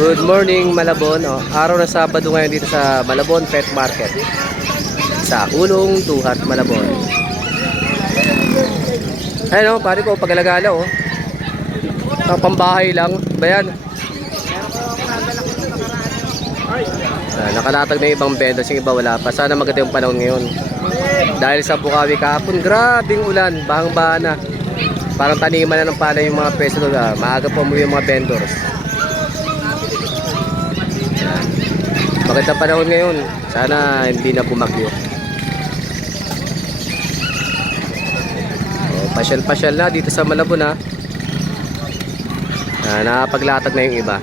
Good morning Malabon. Araw na Sabado ngayon dito sa Malabon Pet Market sa Kulong Duhat, Malabon. Ayun pare ko pagalagala ang pambahay lang. Bayan. Nakalatag na ibang vendors, yung iba wala pa. Sana maganda yung panahon ngayon. Dahil sa Bukawi kahapon, grabing ulan, bahang-baha na. Parang taniman na ng palay yung mga peso doon. Maaga po umuwi yung mga vendors. Maganda panahon ngayon. Sana hindi na bumagyo. Pasyal-pasyal na dito sa Malabon ha. Nakapaglatag na yung iba.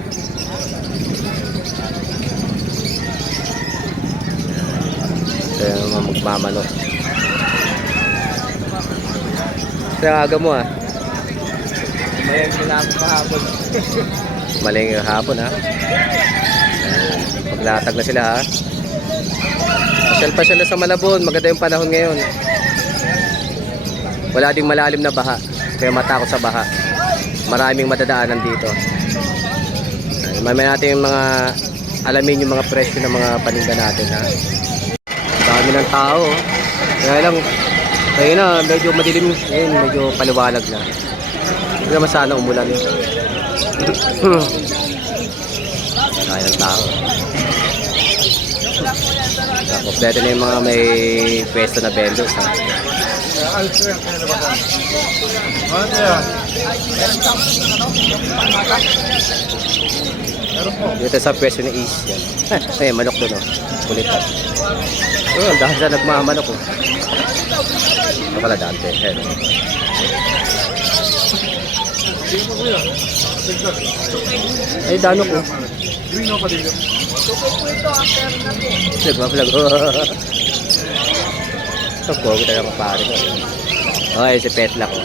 Kaya magmamano. Kaya aga mo ha. Maling ako kahapon. Maling kahapon ha. Paglatag na sila ha. Pasyal-pasyal na sa Malabon. Maganda yung panahon ngayon. Wala ding malalim na baha. Kaya matakot sa baha. Maraming madadaanan dito. Mamaya natin yung mga alamin yung mga presyo ng mga paninda natin ha. Dami ng tao. Kaya lang ayun na medyo madilim. Ayun, medyo paliwanag na. Hindi naman sana umulan. Kaya ng tao. Kompleto na yung mga may pwesto na vendors ha. Dito sa pwesto ni Is yan. Ay, manok doon kulit ha. Dahil sa nagmamanok pala dante. Ay, danok nagma-vlog ito po ako talaga mapari ko. Okay, si Petla ko.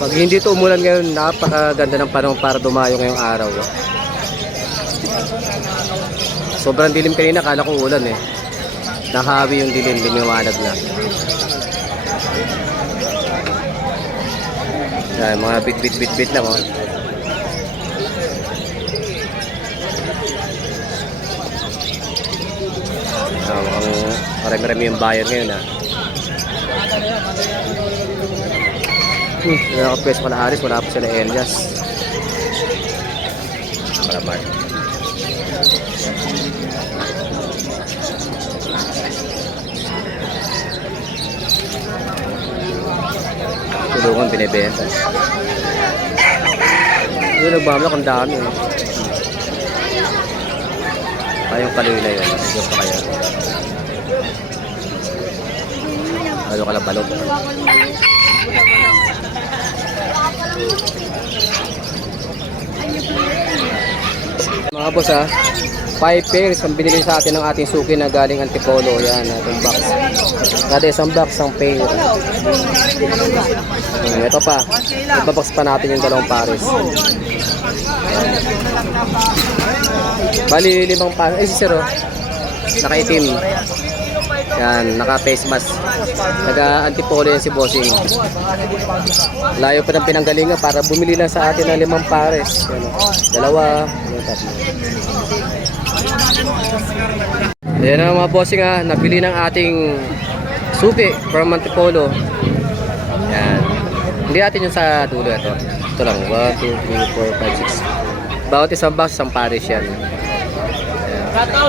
Pag hindi ito umulan ngayon, napakaganda ng panahon para dumayo ngayong araw. Sobrang dilim kanina, kala ko ulan eh. Nakahawi yung dilim, limiwanag na. Yan, mga bit lang marami-rami yung bayan ngayon ha. Nakapwesto pala Haris, wala pa sila Elias. Maramar. Tulungan binibenta. Yung nagbablak ang dami. Ayong kaluwi na yun. Medyo pa kaya. Ano ka lang balog. Mga boss ha, 5 pairs ang binili sa atin ng ating suki na galing Antipolo. Yan, itong box. Kada isang box, isang pair. Ito pa, ibabox pa natin yung dalawang pares. Bali 5 pares. Ay si Sir nakaitim. Yan, naka-face mask. Taga-Antipolo yan si Bossing. Layo pa ng pinanggalingan para bumili lang sa atin ng 5 pares. Yan, dalawa, tatlo. Yan na mga Bossing ha, nabili ng ating suki from Antipolo. Yan. Hindi natin yung sa dulo ito. Ito lang, 1, 2, 3, 4, 5, 6. Bawat isang box, isang pares yan.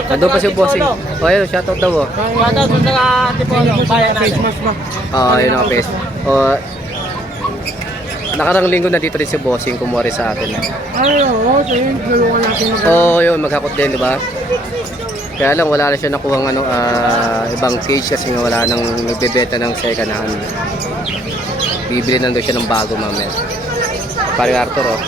Nandun pa si Bossing. O ayun, shoutout daw o. Shoutout sa Antipolo, bayan natin. Oo, ayun ang face. O, nakarang linggo na dito rin si Bossing, kumuha rin sa atin. Ay, oo, so yun, tulungan natin Oo, yun, maghakot din, di ba? Kaya lang wala na siya nakuhang ibang cage kasi nga wala nang nagbebenta ng second hand. Bibili na doon siya ng bago mamaya. Paring Arthur oh.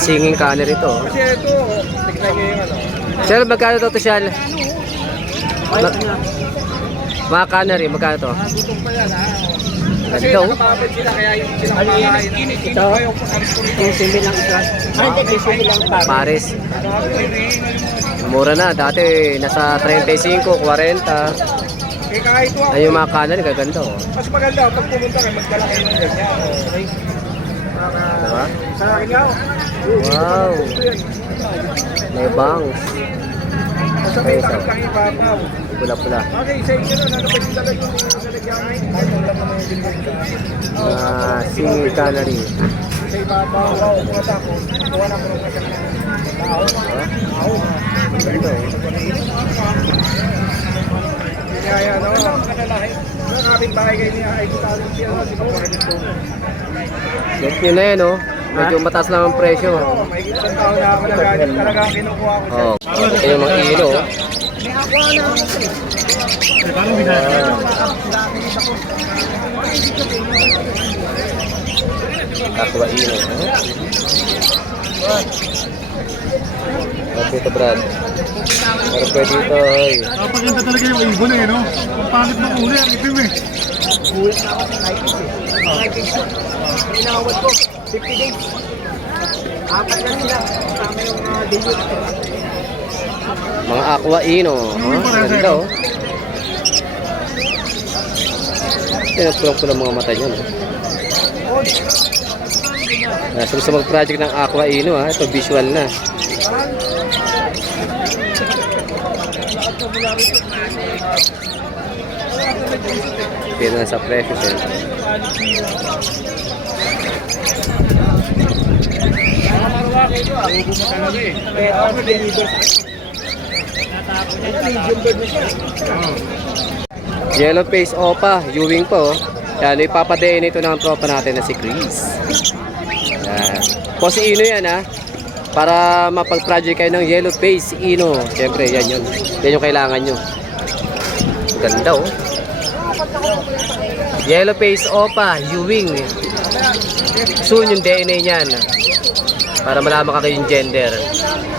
Singing canner ito. Oh. Kasi ito, tignan nyo yung ano. Sir, magkano to Shal? Mga cannery, magkano to? Gutom pa yan ha. Kasi Ganda, oh. nakapapit sila kaya yung silang kakain. Ito, yung Simi lang isa. Hindi, simi lang pa. Paris. Mura na, dati nasa 35, 40. Eh kahit ito Ay yung mga cannery, gaganda oh. mas maganda pag pumunta kayo, magdala kayo ng ganyan. Okay? Diba? Sa akin nga. Wow. May bangs. Basta may takot kang ipapaw. Pula-pula. Okay, sa inyo na, ano ba yung talaga yung nalagyan? Ay, ang lang naman yung binigyan. Mga singing cannery. Sa ipapaw, wow, mga tako. Gawa na mo ng kasal na. Tao. Tao. Ganda oh. Kaya ano, nakakabing bahay kayo niya, ay kutalo siya, si Kaporito. Net nyo na yan oh. Medyo mataas lang ang presyo. Oo, may isang tao na ako nagalit, talaga ang kinukuha ko siya. Oh. Ito yung mga ilo oh. May aqua na ako. Aqua ilo. Okay ito Brad. Pero pwede ito ay. Napaganda talaga yung ibon eh, no? Ang pangit ng uli, ang itim eh. Bulit na ako sa 90s eh. 90s ko. Inawad ko, 50 days. Apat na sila, kasama yung debut. Mga aqua ino. Oh, ganda oh. Pinagpulang-pulang mga mata niya. No? Gusto mag-project ng aqua ino ha. Ito visual na. Pero na sa presyo siyempre. Yellow face opa, Ewing po. Yan, ipapadayin ito ng tropa natin na si Chris. Yan. Po si Ino yan ha. Para mapag-project kayo ng yellow face Ino. Siyempre, yan yun. Yan yung kailangan nyo. Ganda oh. Yellow face opa, Ewing. Soon yung DNA niyan. Para malaman ka yung gender.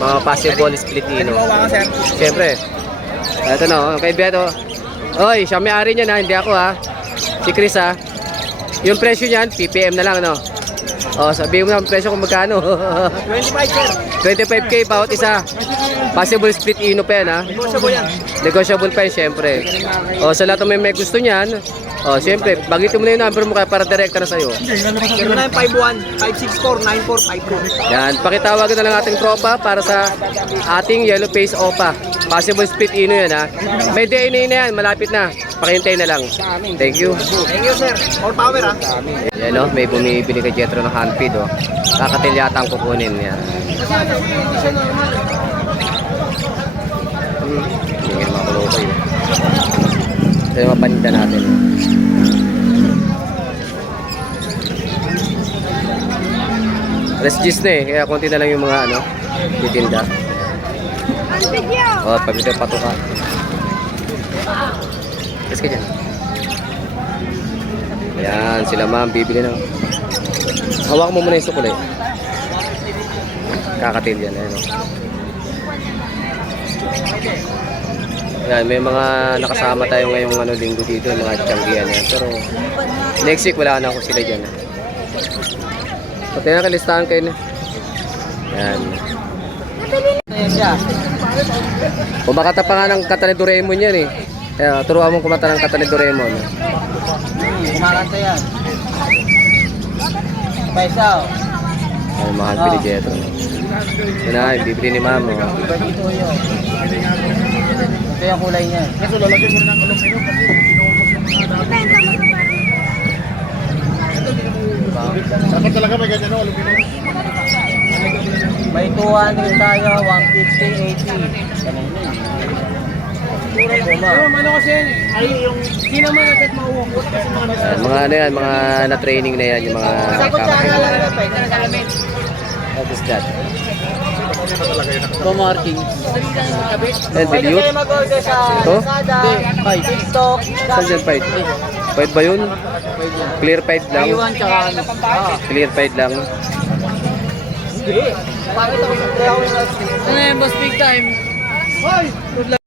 Mga possible split Ino. Siyempre. Ito na oh. Kay Beto. Oy, siya may-ari niyan ha. Hindi ako ha. Si Chris ha. Yung presyo niyan, PPM na lang no. Oh, sabihin mo na ang presyo kung magkano. 25 sir. 25k bawat isa. Possible split Ino pa yan ha. Negotiable yan. Negotiable pa yun syempre. O sa lahat ng may gusto niyan, o syempre, bagitin mo na yung number mo kaya para direkta na sa'yo. 0951-564-9454. Yan, pakitawagan na lang ating tropa para sa ating yellow face opa. Possible split Ino yan ha. May DNA na yan, malapit na. Pakihintay na lang. Thank you. Thank you sir. All power ha. Yan o, may bumibili kay Jetro ng handfeed o. Kakatil yata ang kukunin yan. Hindi mga kulokoy. Ito yung mga paninda natin. Alas 10 na eh, kaya konti na lang yung mga ano, titinda. O, pag ito patuka. Let's get yan. Ayan, sila ma'am, bibili na. Hawak mo muna yung sukuli. Kakatil yan, ayun o. Yan, may mga nakasama tayo ngayong ano, linggo dito, mga tiyanggihan yan. Pero next week wala na ako sila dyan. Pati na kalistahan kayo na. Yan. Ayan siya. Kumakata pa nga ng kata ni Doraemon yan eh. Kaya turuan mo kumata ng kata ni Doraemon. Kumakanta yan. Paisaw. Ay, mahal pili Jetro. Yun na, yung bibili ni Ma'am. Oh. Iba dito yun. Ito yung kulay niya. Kaso lalagyan mo na ng aluminum kasi inuubos yung mga dami. Dapat talaga may ganyan, no? Aluminum. May 200 tayo, 150, 80. Kanina yun. Ano kasi yan eh? Ay, yung hindi naman natin mauukot kasi Mga ano yan, mga na-training na yan, yung mga sa kutsara kapatid. lang na pwede na salamin. What is that? Kumarking. And Pwede dilute? kayo mag-order sa Ito? Lazada, TikTok, Saan dyan fight? Fight ba yun? Clear fight lang? Iwan tsaka ano. Clear fight lang? Hindi. Bakit ako sa playoff? Ano yan, boss, big time?